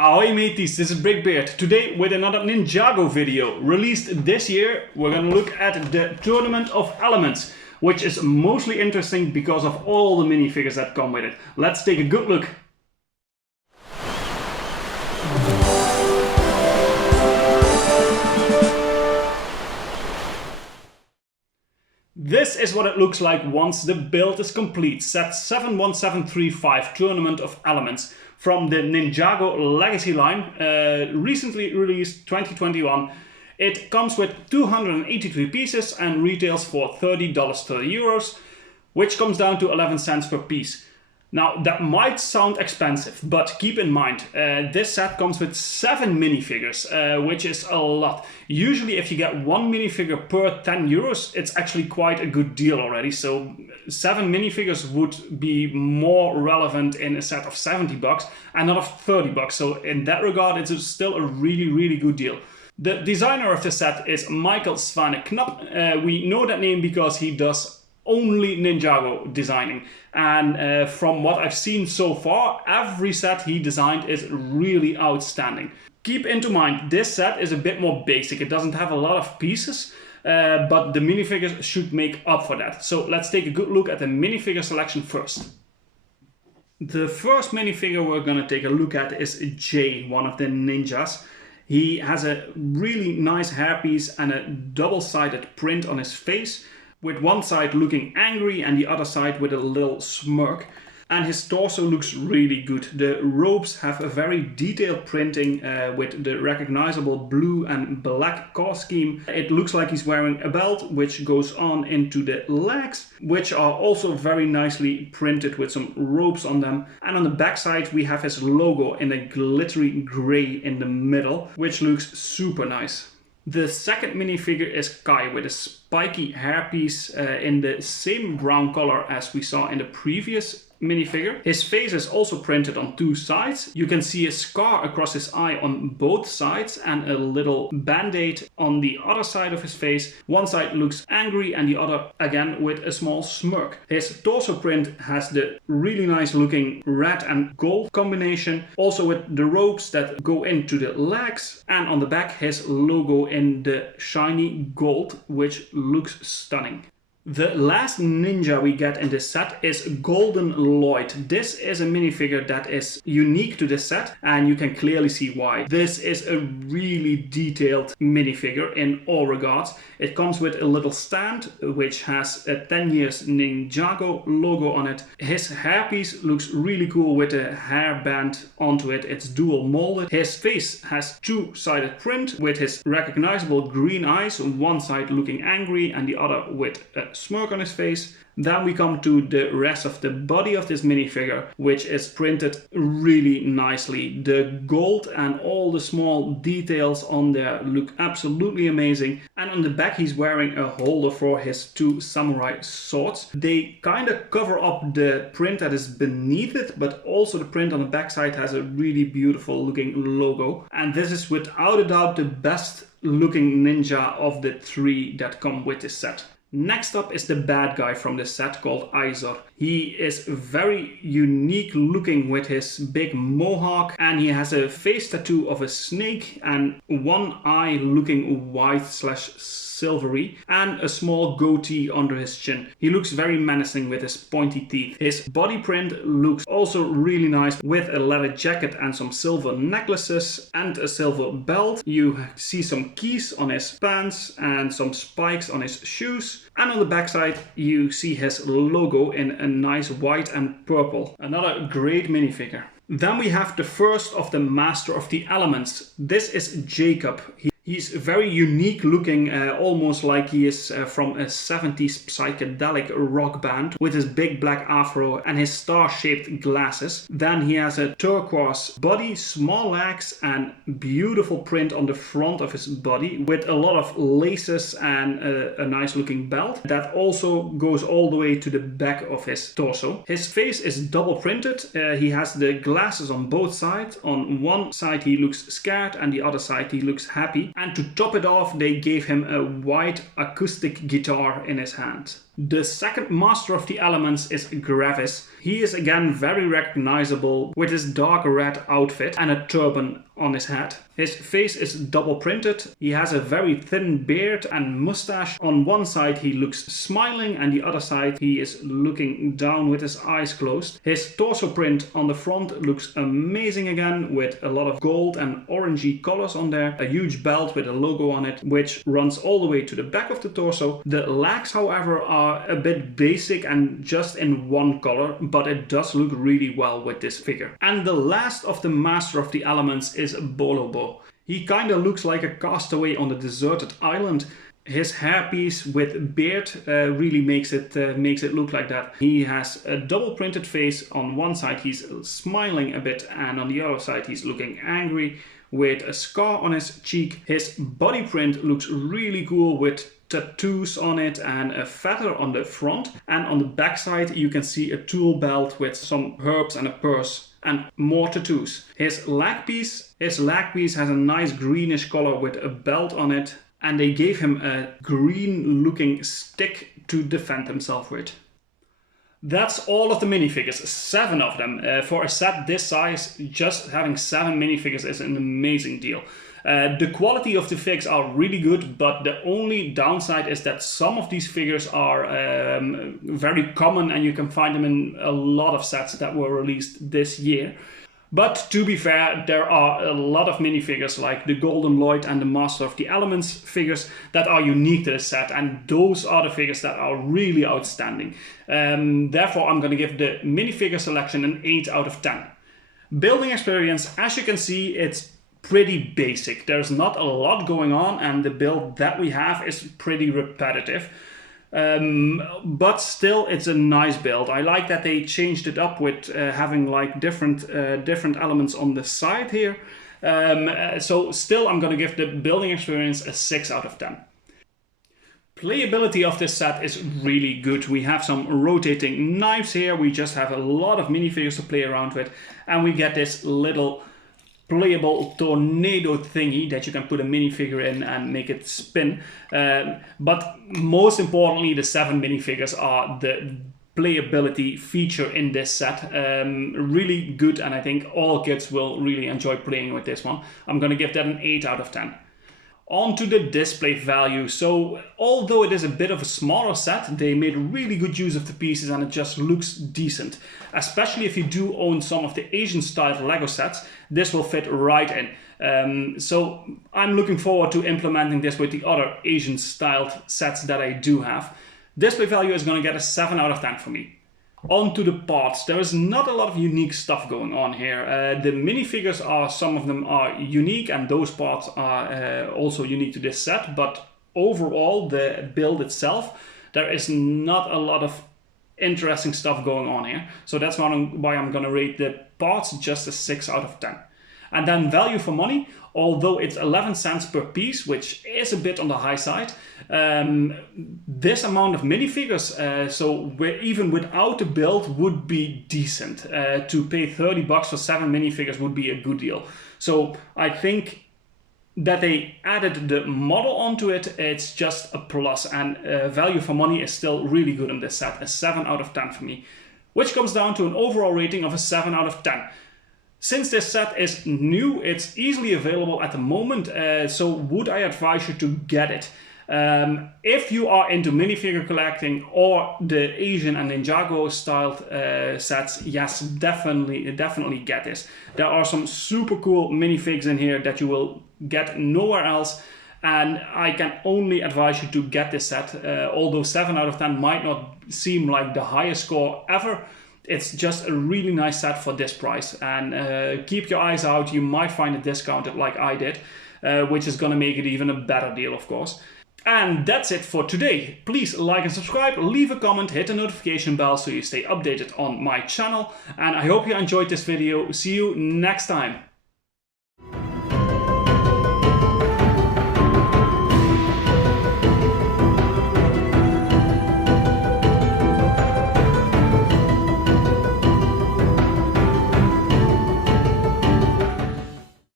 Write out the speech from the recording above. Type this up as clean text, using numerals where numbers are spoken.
Ahoy mateys, this is BrickBeard. Today with another Ninjago video. Released this year, we're gonna look at the Tournament of Elements, which is mostly interesting because of all the minifigures that come with it. Let's take a good look. This is what it looks like once the build is complete. Set 71735 Tournament of Elements from the Ninjago Legacy line, recently released 2021. It comes with 283 pieces and retails for $30 to euros, which comes down to 11 cents per piece. Now that might sound expensive, but keep in mind, this set comes with 7 minifigures, which is a lot. Usually if you get one minifigure per 10 euros, it's actually quite a good deal already. So 7 minifigures would be more relevant in a set of 70 bucks and not of 30 bucks. So in that regard, it's still a really good deal. The designer of the set is Michael Svaneknop. We know that name because he does only Ninjago designing, and from what I've seen so far, every set he designed is really outstanding. Keep into mind, this set is a bit more basic. It doesn't have a lot of pieces, but the minifigures should make up for that. So let's take a good look at the minifigure selection first. The first minifigure we're gonna take a look at is Jay, one of the ninjas. He has a really nice hairpiece and a double-sided print on his face, with one side looking angry and the other side with a little smirk. And his torso looks really good. The robes have a very detailed printing with the recognizable blue and black color scheme. It looks like he's wearing a belt which goes on into the legs, which are also very nicely printed with some ropes on them. And on the back side we have his logo in a glittery gray in the middle, which looks super nice. The second minifigure is Kai with a spiky hairpiece in the same brown color as we saw in the previous minifigure. His face is also printed on two sides. You can see a scar across his eye on both sides and a little band-aid on the other side of his face. One side looks angry and the other again with a small smirk. His torso print has the really nice looking red and gold combination, also with the ropes that go into the legs, and on the back his logo in the shiny gold, which looks stunning. The last ninja we get in this set is Golden Lloyd. This is a minifigure that is unique to this set, and you can clearly see why. This is a really detailed minifigure in all regards. It comes with a little stand which has a 10 years Ninjago logo on it. His hairpiece looks really cool with a hairband onto it. It's dual molded. His face has two-sided print with his recognizable green eyes, one side looking angry and the other with a smirk on his face. Then we come to the rest of the body of this minifigure, which is printed really nicely. The gold and all the small details on there look absolutely amazing. And on the back he's wearing a holder for his two samurai swords. They kind of cover up the print that is beneath it, but also the print on the back side has a really beautiful looking logo. And this is without a doubt the best looking ninja of the three that come with this set. Next up is the bad guy from this set called Izor. He is very unique looking with his big mohawk, and he has a face tattoo of a snake and one eye looking white/silvery and a small goatee under his chin. He looks very menacing with his pointy teeth. His body print looks also really nice with a leather jacket and some silver necklaces and a silver belt. You see some keys on his pants and some spikes on his shoes. And on the backside you see his logo in a nice white and purple. Another great minifigure. Then we have the first of the Master of the Elements. This is Jacob. He's very unique looking, almost like he is from a 70s psychedelic rock band, with his big black afro and his star-shaped glasses. Then he has a turquoise body, small legs and beautiful print on the front of his body with a lot of laces and a nice looking belt that also goes all the way to the back of his torso. His face is double printed. He has the glasses on both sides. On one side he looks scared and the other side he looks happy. And to top it off, they gave him a white acoustic guitar in his hand. The second Master of the Elements is Gravis. He is again very recognizable with his dark red outfit and a turban on his head. His face is double printed. He has a very thin beard and mustache. On one side he looks smiling and the other side he is looking down with his eyes closed. His torso print on the front looks amazing again, with a lot of gold and orangey colors on there. A huge belt with a logo on it which runs all the way to the back of the torso. The legs however are a bit basic and just in one color, but it does look really well with this figure. And the last of the Master of the Elements is Bolobo. He kinda looks like a castaway on a deserted island. His hairpiece with beard really makes it look like that. He has a double printed face. On one side he's smiling a bit and on the other side he's looking angry with a scar on his cheek. His body print looks really cool with tattoos on it and a feather on the front, and on the back side you can see a tool belt with some herbs and a purse and more tattoos. His leg piece has a nice greenish color with a belt on it, and they gave him a green looking stick to defend himself with. That's all of the minifigures, 7 of them. For a set this size, just having 7 minifigures is an amazing deal. The quality of the figs are really good, but the only downside is that some of these figures are very common and you can find them in a lot of sets that were released this year. But to be fair, there are a lot of minifigures like the Golden Lloyd and the Master of the Elements figures that are unique to the set, and those are the figures that are really outstanding. Therefore, I'm going to give the Minifigure Selection an 8 out of 10. Building experience, as you can see, it's pretty basic. There's not a lot going on and the build that we have is pretty repetitive. But still it's a nice build. I like that they changed it up with having like different elements on the side here. So still I'm going to give the building experience a 6 out of 10. Playability of this set is really good. We have some rotating knives here. We just have a lot of minifigures to play around with, and we get this little playable tornado thingy that you can put a minifigure in and make it spin. But most importantly, the 7 minifigures are the playability feature in this set. Really good, and I think all kids will really enjoy playing with this one. I'm going to give that an 8 out of 10. On to the display value. So although it is a bit of a smaller set, they made really good use of the pieces and it just looks decent. Especially if you do own some of the Asian styled Lego sets, this will fit right in. So I'm looking forward to implementing this with the other Asian styled sets that I do have. Display value is going to get a 7 out of 10 for me. On to the parts. There is not a lot of unique stuff going on here. The minifigures are, some of them are unique, and those parts are also unique to this set, but overall the build itself, there is not a lot of interesting stuff going on here. So that's why I'm going to rate the parts just a 6 out of 10. And then value for money, although it's 11 cents per piece, which is a bit on the high side, this amount of minifigures, so even without the build, would be decent. To pay 30 bucks for 7 minifigures would be a good deal. So I think that they added the model onto it, it's just a plus, and value for money is still really good in this set, a 7 out of 10 for me, which comes down to an overall rating of a 7 out of 10. Since this set is new, it's easily available at the moment, so would I advise you to get it? If you are into minifigure collecting or the Asian and Ninjago styled sets, yes, definitely get this. There are some super cool minifigs in here that you will get nowhere else, and I can only advise you to get this set. Although 7 out of 10 might not seem like the highest score ever, it's just a really nice set for this price, and keep your eyes out. You might find it discounted like I did, which is gonna make it even a better deal, of course. And that's it for today. Please like and subscribe, leave a comment, hit the notification bell so you stay updated on my channel, and I hope you enjoyed this video. See you next time.